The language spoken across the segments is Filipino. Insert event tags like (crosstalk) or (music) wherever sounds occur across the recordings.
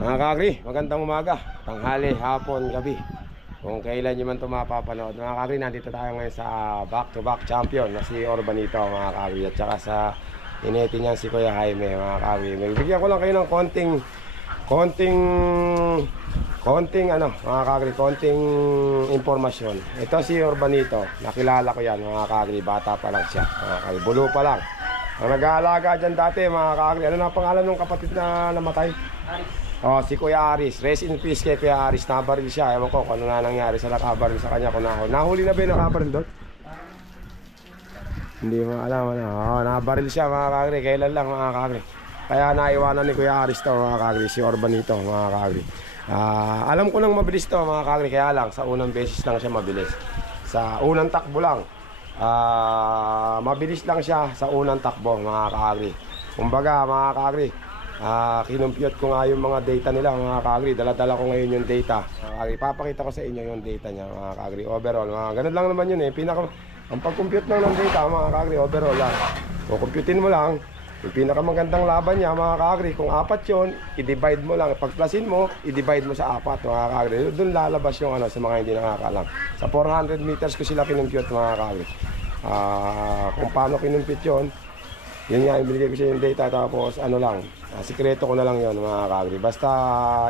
Mga kakri, magandang umaga, tanghali, hapon, gabi. Kung kailan nyo man ito mapapanood. Mga kakri, nandito tayo ngayon sa back-to-back champion na si Orbanito, mga kakri. At saka sa ineti niyan si Kuya Jaime, mga kakri. Bigyan ko lang kayo ng konting, konting, konting ano, mga kakri, konting impormasyon. Ito si Orbanito, nakilala ko yan, mga kakri. Bata pa lang siya, mga kakri. Bulo pa lang. Ang nag-aalaga dyan dati, mga kakri. Ano na ang pangalan ng kapatid na namatay? Oh, si Kuya Aris. Rest in peace kay Kuya Aris. Nabaril siya. Ewan ko kung ano na nangyari sa nakabaril sa kanya. Kung nahuli. Nahuli na ba yung nakabaril doon? Hindi mo alam. Ano. Oh, nabaril siya mga kagri. Kailan lang mga kagri. Kaya naiwanan ni Kuya Aris to mga kagri. Si Orbanito mga kagri. Ah, alam ko nang mabilis to mga kagri. Kaya lang sa unang beses lang siya mabilis. Sa unang takbo lang. Ah, mabilis lang siya sa unang takbo mga kagri. Kumbaga mga kagri. Ah, kinumpute ko nga yung mga data nila mga kagri. Dala-dala ko ngayon yung data. Mga kagri, papakita ko sa inyo yung data niya mga kagri. Overall, mga ganun lang naman yun eh. Pinaka ang pag-compute lang ng data mga kagri, overall lang. Kung computein mo lang, yung pinakamagandang laban niya mga kagri, kung apat yun, i-divide mo lang. Pag-plusin mo, i-divide mo sa apat mga kagri. Doon lalabas yung ano sa mga hindi nakakalam. Sa 400 meters ko sila kinumpute mga kagri. Ah, kung paano kinumpute yun, yun nga, ibinigay ko sa yung data tapos ano lang, ah, sikreto ko na lang yun mga kagri. Basta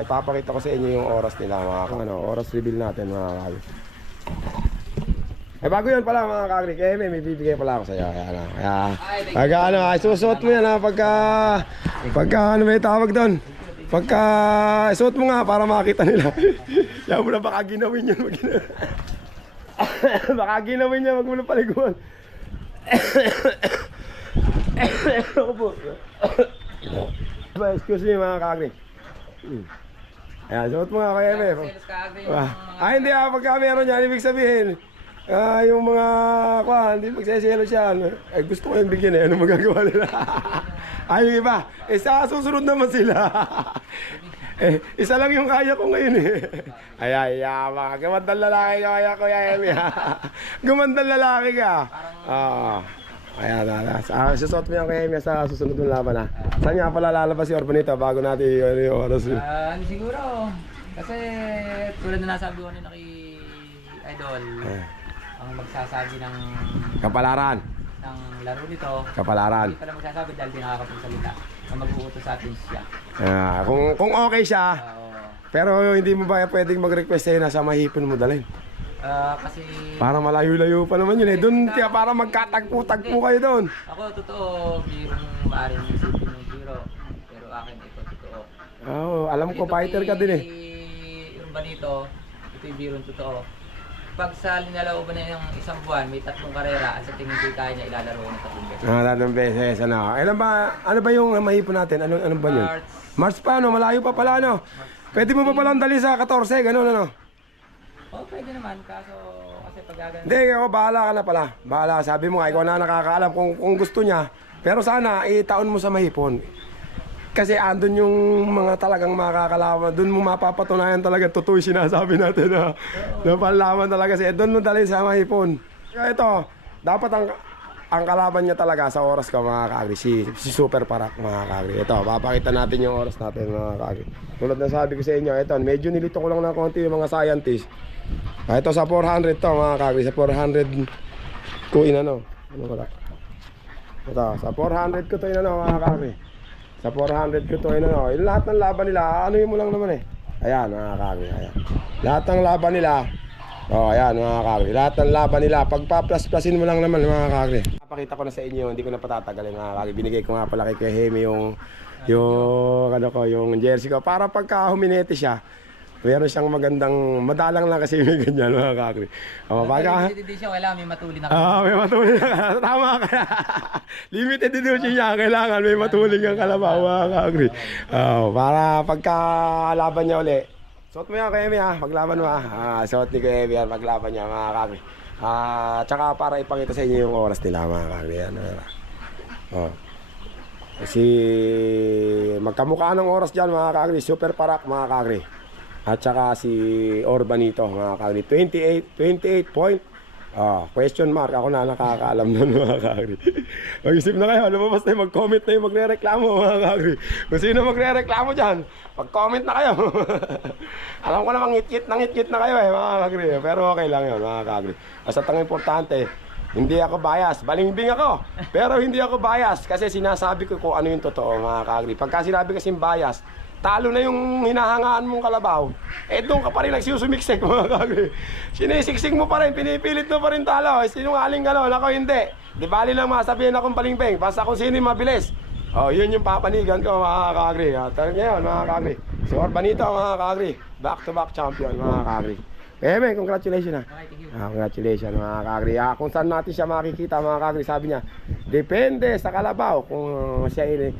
ipapakita ko sa inyo yung oras nila mga kagri. Ano, oras reveal natin mga kagri. Eh bago yun pala mga kagri, kaya may, bibigay pala ako sa iyo. Kaya ano, kaya, pagka ano, ay susuot mo yan ha, pagka, pagka ano may tawag doon. Pagka, suot mo nga para makita nila. (laughs) Yan mo na baka ginawin gina- (laughs) baka ginawin niya, wag mo na paliguan. (coughs) Ako po. Ba, excuse me mga kagri. Hmm. Ayan, suot Ah, mga... ah, hindi ah, pagka meron yan, ibig sabihin, ah, yung mga, kwan, hindi magsaselo siya, ano, eh, gusto ko yung bigyan eh, ano magagawa nila? (laughs) ah, yung iba, eh, sa susunod naman sila. (laughs) eh, isa lang yung kaya ko ngayon eh. (laughs) Ay, ay, ay, mga gumandang lalaki ka, kaya ko, ay, ay, gumandang lalaki ka. Ah, Ayan, ayan. Ah, susot mo yan kay Emi sa susunod ng laban ha. Saan nga pala lalabas si Orbanito bago natin ano yung oras yun? Ah, siguro. Kasi tulad na nasabi ko nila kay Idol, Eh, ang magsasabi ng kapalaran. ng laro nito, Kapalaran. hindi pala magsasabi dahil di nakakapagsalita na mag-uutos sa atin siya. Ah, kung kung okay siya, Ah, oo. pero hindi mo ba pwedeng mag-request sa'yo na sa mahipon mo dalhin? Ah, kasi Para malayo-layo pa naman yun eh. Doon kaya para magkatagpo-tagpo kayo doon. ako totoo, birong maaaring isipin yung biro. Pero akin ito totoo. Oo, alam ko Ito fighter ka kay din eh. Urbanito, ito yung birong totoo. Pag sa linalooban na yung isang buwan, may tatlong karera, at sa tingin ko kaya niya ilalaro ko ng tatlong beses. Ah, tatlong beses ano. Ilan ba ano ba yung mahipon natin? Ano ano ba yun? March. March pa no, malayo pa pala no. Pwede mo pa palang dali sa 14, ganun ano. Oh, pwede naman, kaso kasi pag gagawin. Hindi, ako bahala ka na pala. Bahala, sabi mo nga, ikaw na nakakaalam kung, kung gusto niya. Pero sana, itaon mo sa mahipon. Kasi andun yung mga talagang makakalaman. Doon mo mapapatunayan talaga totoo yung sinasabi natin na, na panlaman talaga. Kasi doon mo dali sa mahipon. Kaya ito, dapat ang ang kalaban niya talaga sa oras ka mga kaagri, si, si Super Parak mga kaagri. Ito, papakita natin yung oras natin mga kaagri. Tulad na sabi ko sa inyo, ito, medyo nilito ko lang ng konti yung mga scientists. Ah, ito sa 400 to mga kagri, sa 400 ko inano. Ano ba? Ito, sa 400 ko to inano mga kagri. Sa 400 ko to inano. Yung lahat ng laban nila, ano mo lang naman eh. Ayan mga kagri, ayan. Lahat ng laban nila, Oh, ayan mga kagri. Lahat ng laban nila, pagpa-plus-plusin mo lang naman mga kagri. Napakita ko na sa inyo, hindi ko na patatagalin mga kagri. Binigay ko nga pala kay Kuya Hemi yung yung ano ko, yung jersey ko para pagka huminete siya, meron siyang magandang madalang lang kasi may ganyan mga kakri. Oh, baga, Limited edition, kailangan may matuli na Ah, may matuling ka. (laughs) Tama ka. Limited edition niya. Kailangan may matuling kang kalabaw, mga kakri. Oh, para pagka laban niya uli. Suot mo yan, Kuya Emi, ha. Paglaban mo, ha. Ah, suot ni Kuya Emi, yan. Paglaban niya, mga kakri. Ah, tsaka para ipakita sa inyo yung oras nila, mga kakri. Ano. Oh. Kasi magkamukha ng oras dyan, mga kakri. Super parak, mga kakri. At saka si Orbanito, mga kakri. 28, 28 point Ah, question mark. Ako na nakakaalam nun (laughs) mga kagri. Mag-isip na kayo. Lumabas na yung mag-comment na yung magre-reklamo (laughs) mga kagri. Kung sino magre-reklamo dyan, mag-comment na kayo. (laughs) Alam ko namang ngit-ngit na ngit-ngit na kayo eh mga kagri. Pero okay lang yun mga kagri. Basta ang importante, hindi ako bias. Balingbing ako. Pero hindi ako bias kasi sinasabi ko kung ano yung totoo mga kagri. Pagka sinabi kasing bias, talo na yung hinahangaan mong kalabaw, eh doon ka pa rin nagsusumiksik (laughs) mga kagri. Sinisiksik mo pa rin, pinipilit mo pa rin talo. Eh, Sinungaling ka nun, ako hindi. Di bali lang masabihin akong balingbing, basta kung sino yung mabilis. Oh, yun yung papanigan ko mga kagri. At uh, ngayon mga kagri, si Orbanito mga kagri, back to back champion mga kagri. Eh, men, congratulations ha. Thank you. Ah, congratulations mga kagri. Ah, kung saan natin siya makikita mga kagri, sabi niya, depende sa kalabaw kung siya ay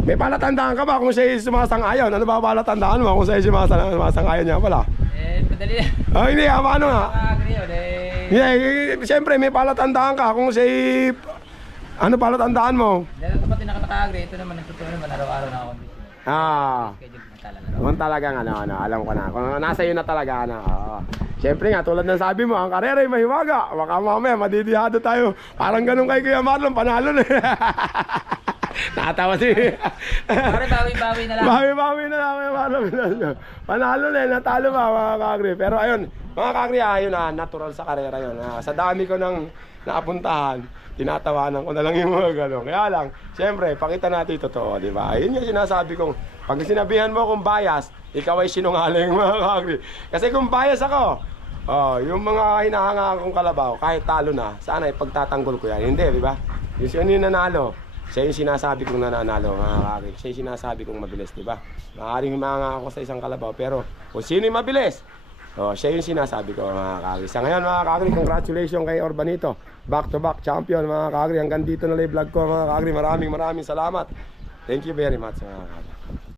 may palatandaan ka ba kung siya ay sumasang-ayon? Ano ba palatandaan mo kung siya ay sumasang- sumasang-ayon niya pala? Eh, madali. (laughs) Ah, hindi, ah, paano nga? Nakakagri yun eh. Yeah, eh, siyempre may palatandaan ka kung siya. Ano palatandaan mo? Dahil ito pati nakakagri, ito naman, ito naman, araw-araw na ako. Ah, Schedule na talaga. kung talagang ano, ano, alam ko na. Kung nasa iyo na talaga, ano. Oo. Siyempre nga, tulad ng sabi mo, ang karera ay mahiwaga. Baka mamaya, madidihado tayo. Parang ganun kay Kuya Marlon, panalo na. (laughs) Nakatawa si... Pare, bawi-bawi na lang. Bawi-bawi na lang Marlon. Panalo na, eh, natalo ba mga kagri. Pero ayun, mga kagri, ayun na, natural sa karera yun. Ah, sa dami ko nang nakapuntahan, tinatawanan ko na lang yung mga gano'n. Kaya lang, siyempre, pakita natin yung totoo, di ba? Yun yung sinasabi kong, pag sinabihan mo kung bias, ikaw ay sinungaling (laughs) mga kagri. Kasi kung bias ako, oh, yung mga hinahanga kong kalabaw, kahit talo na, sana ipagtatanggol ko yan. Hindi, di ba? Yung sino yung nanalo, siya yung sinasabi kong nananalo, mga kagri. Siya yung sinasabi kong mabilis, di ba? Maaaring humanga ako sa isang kalabaw, pero kung sino yung mabilis, Oh, siya yung sinasabi ko mga kagri. Sa ngayon mga kagri, congratulations kay Orbanito. Back to back champion mga kagri. Hanggang dito na lang vlog ko mga kagri. Maraming maraming salamat. Thank you very much mga kagri.